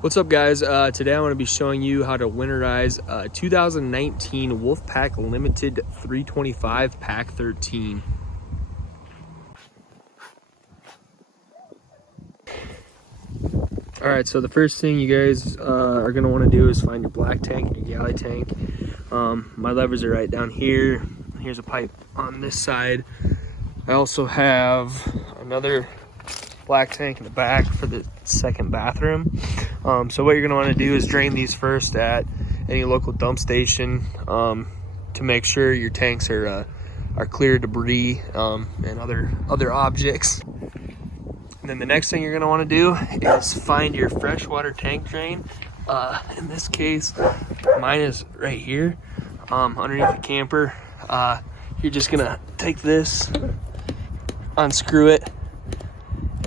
What's up, guys? Today I want to be showing you how to winterize 2019 Wolfpack Limited 325 Pack 13. Alright, so the first thing you guys are going to want to do is find your black tank and your galley tank. My levers are right down here. Here's a pipe on this side. I also have another black tank in the back for the second bathroom. So what you're going to want to do is drain these first at any local dump station to make sure your tanks are clear of debris and other objects. And then the next thing you're going to want to do is find your freshwater tank drain. In this case, mine is right here underneath the camper. You're just going to take this, unscrew it,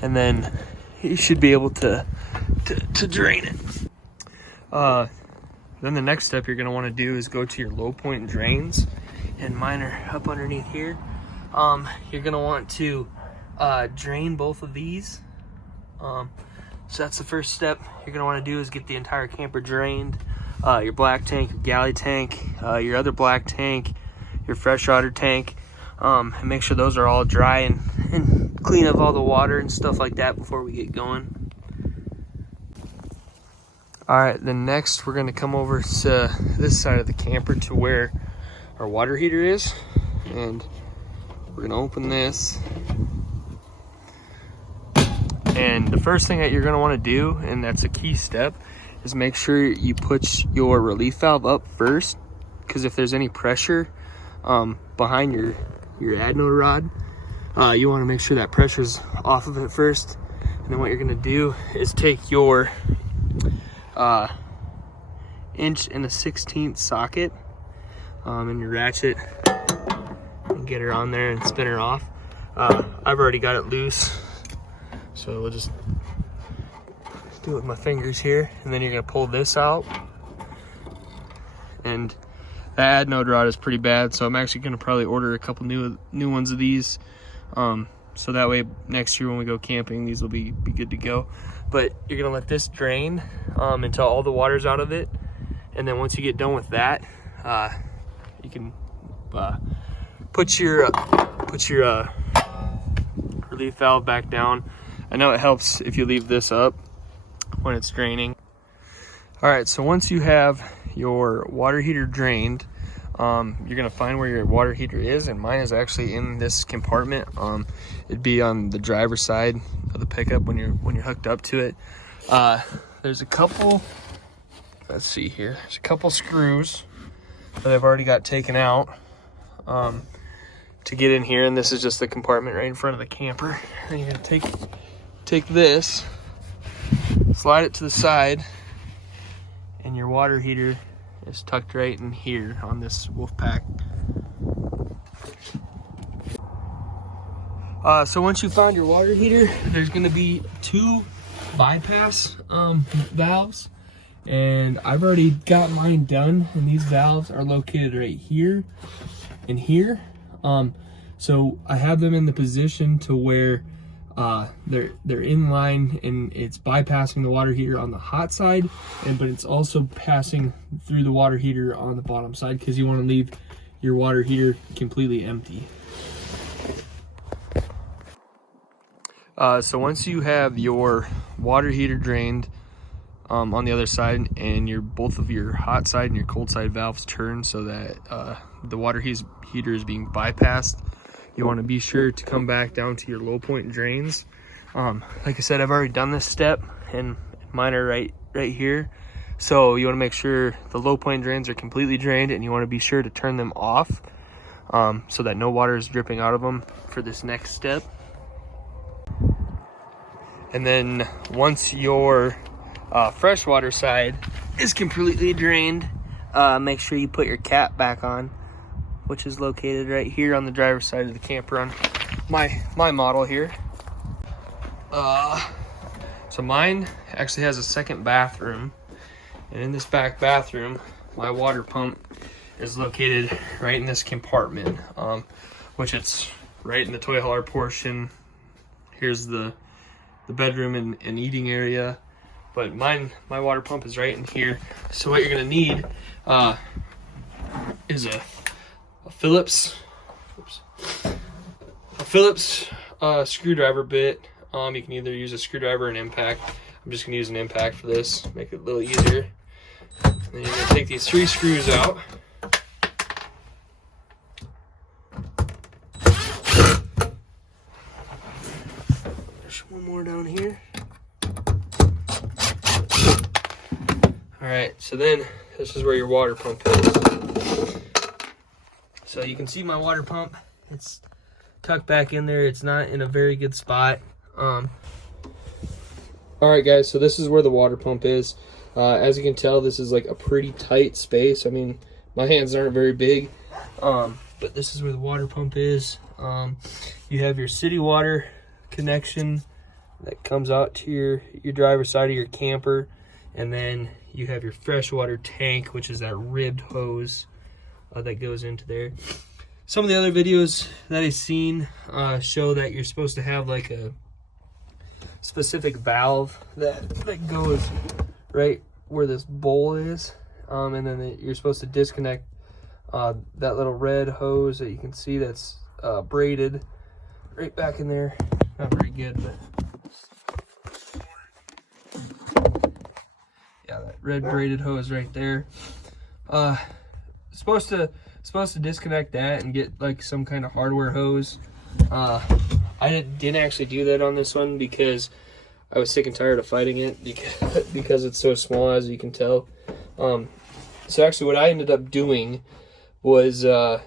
and then you should be able to drain it. Then the next step you're going to want to do is go to your low point drains, and mine are up underneath here. You're going to want to drain both of these. So that's the first step you're going to want to do, is get the entire camper drained. Your black tank, your galley tank, your other black tank, your freshwater tank, and make sure those are all dry and clean up all the water and stuff like that before we get going. Alright, then next we're going to come over to this side of the camper to where our water heater is, and we're going to open this. And the first thing that you're going to want to do, and that's a key step, is make sure you put your relief valve up first, because if there's any pressure behind your adno rod, you want to make sure that pressure's off of it first. And then what you're going to do is take your 1 1/16" socket and your ratchet and get her on there and spin her off. I've already got it loose, so we'll just do it with my fingers here. And then you're going to pull this out, and the adnode rod is pretty bad, so I'm actually going to probably order a couple new ones of these, so that way next year when we go camping, these will be good to go. But you're going to let this drain until all the water's out of it, and then once you get done with that, you can put your relief valve back down. I know it helps if you leave this up when it's draining. All right, so once you have your water heater drained, you're gonna find where your water heater is, and mine is actually in this compartment. It'd be on the driver's side of the pickup when you're hooked up to it. There's a couple, let's see here, there's a couple screws that I've already got taken out to get in here, and this is just the compartment right in front of the camper. And you're gonna take this, slide it to the side, and your water heater is tucked right in here on this Wolfpack. So once you found your water heater, there's going to be 2 bypass valves, and I've already got mine done, and these valves are located right here and here. So I have them in the position to where they're in line, and it's bypassing the water heater on the hot side, but it's also passing through the water heater on the bottom side, because you want to leave your water heater completely empty. So once you have your water heater drained on the other side, and both of your hot side and your cold side valves turned so that the water heater is being bypassed, you want to be sure to come back down to your low point drains. Like I said, I've already done this step, and mine are right here. So you want to make sure the low point drains are completely drained, and you want to be sure to turn them off so that no water is dripping out of them for this next step. And then once your freshwater side is completely drained, make sure you put your cap back on, which is located right here on the driver's side of the camper on my model here. So mine actually has a second bathroom, and in this back bathroom, my water pump is located right in this compartment, which it's right in the toy hauler portion. Here's the bedroom and eating area. but my water pump is right in here. So what you're gonna need is a Phillips screwdriver bit. You can either use a screwdriver or an impact. I'm just gonna use an impact for this, make it a little easier. And then you're gonna take these 3 screws out. There's one more down here. All right, so then this is where your water pump is. So you can see my water pump. It's tucked back in there. It's not in a very good spot. All right, guys, so this is where the water pump is. As you can tell, this is like a pretty tight space. I mean, my hands aren't very big, but this is where the water pump is. You have your city water connection that comes out to your driver's side of your camper, and then you have your freshwater tank, which is that ribbed hose that goes into there. Some of the other videos that I've seen show that you're supposed to have like a specific valve that goes right where this bowl is, and then you're supposed to disconnect that little red hose that you can see that's braided right back in there. Not very good, but yeah, that red braided hose right there. Supposed to disconnect that and get like some kind of hardware hose. I didn't actually do that on this one because I was sick and tired of fighting it because it's so small, as you can tell. So actually what I ended up doing was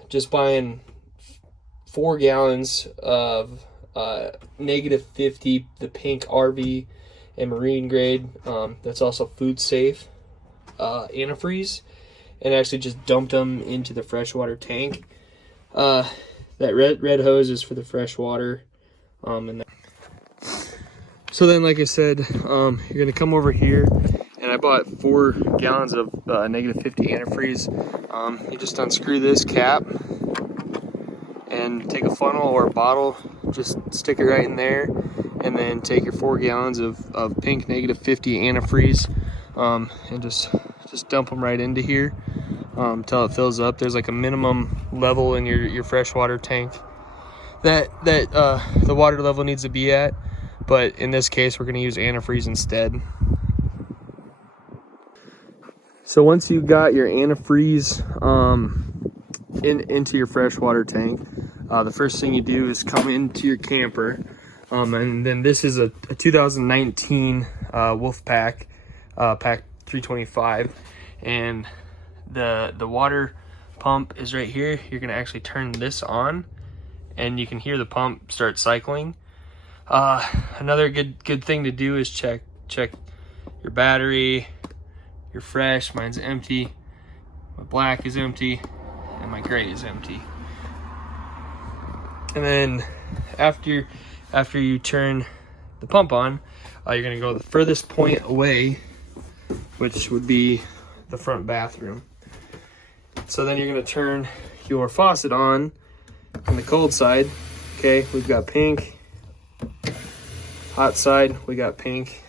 just buying 4 gallons of -50, the pink RV and marine grade. That's also food safe antifreeze, and actually just dumped them into the freshwater tank. That red hose is for the freshwater. So then, like I said, you're gonna come over here, and I bought 4 gallons of -50 antifreeze. You just unscrew this cap and take a funnel or a bottle, just stick it right in there, and then take your 4 gallons of pink -50 antifreeze, and just dump them right into here until it fills up. There's like a minimum level in your freshwater tank that the water level needs to be at, but in this case we're going to use antifreeze instead. So once you've got your antifreeze into your freshwater tank, the first thing you do is come into your camper, and then this is a 2019 Wolfpack pack 325, and the water pump is right here. You're going to actually turn this on, and you can hear the pump start cycling. Another good thing to do is check your battery, your fresh. Mine's empty, my black is empty, and my gray is empty. And then after you turn the pump on, you're gonna go the furthest point away, which would be the front bathroom. So then you're gonna turn your faucet on the cold side. Okay, we've got pink. Hot side, we got pink.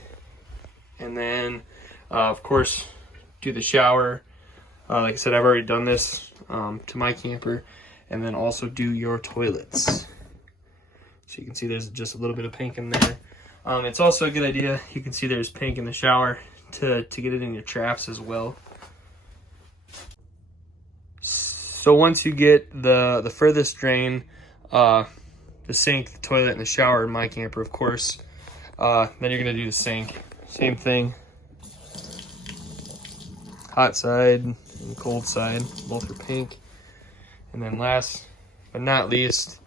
And then, of course, do the shower. Like I said, I've already done this to my camper. And then also do your toilets. So you can see there's just a little bit of pink in there. It's also a good idea, you can see there's pink in the shower, to get it in your traps as well. So once you get the furthest drain, the sink, the toilet, and the shower in my camper, of course, then you're gonna do the sink. Same thing. Hot side and cold side, both are pink. And then last but not least,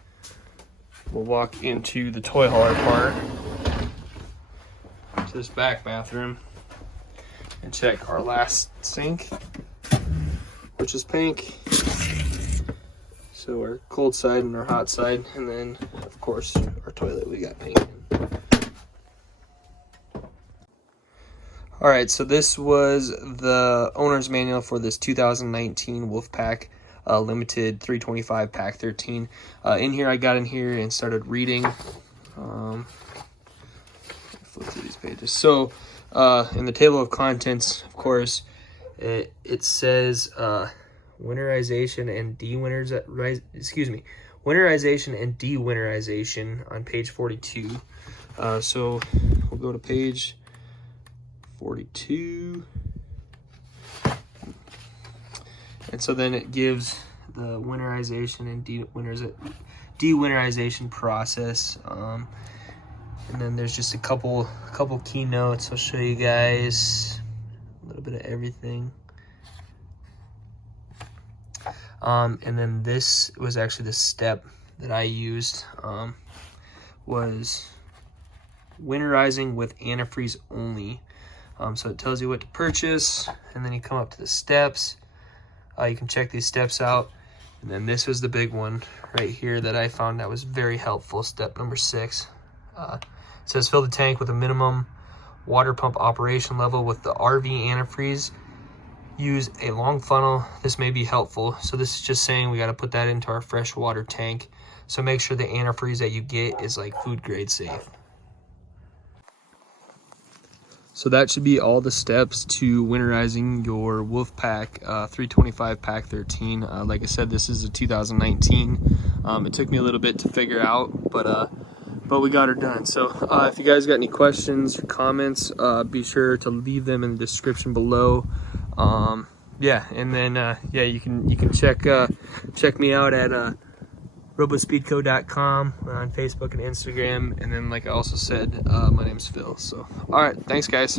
we'll walk into the toy hauler part, to this back bathroom, and check our last sink, which is pink. So our cold side and our hot side, and then of course our toilet we got pink in. All right, so this was the owner's manual for this 2019 Wolfpack limited 325 pack 13. In here, I got in here and started reading. Flip through these pages. So in the table of contents, of course, it says winterization and winterization and de-winterization on page 42. So we'll go to page 42, and so then it gives the winterization and de-winterization process. And then there's just a couple key notes. I'll show you guys a little bit of everything. And then this was actually the step that I used, was winterizing with antifreeze only. So it tells you what to purchase, and then you come up to the steps. You can check these steps out. And then this was the big one right here that I found that was very helpful, step number 6. It says fill the tank with a minimum water pump operation level with the RV antifreeze. Use a long funnel. This may be helpful. So this is just saying we got to put that into our freshwater tank. So make sure the antifreeze that you get is like food grade safe. So that should be all the steps to winterizing your Wolfpack 325 Pack 13. Like I said, this is a 2019. It took me a little bit to figure out, but we got her done. So if you guys got any questions or comments, be sure to leave them in the description below. Yeah, and then yeah, you can check me out at robospeedco.com on Facebook and Instagram. And then, like I also said, my name's Phil. So all right, thanks guys.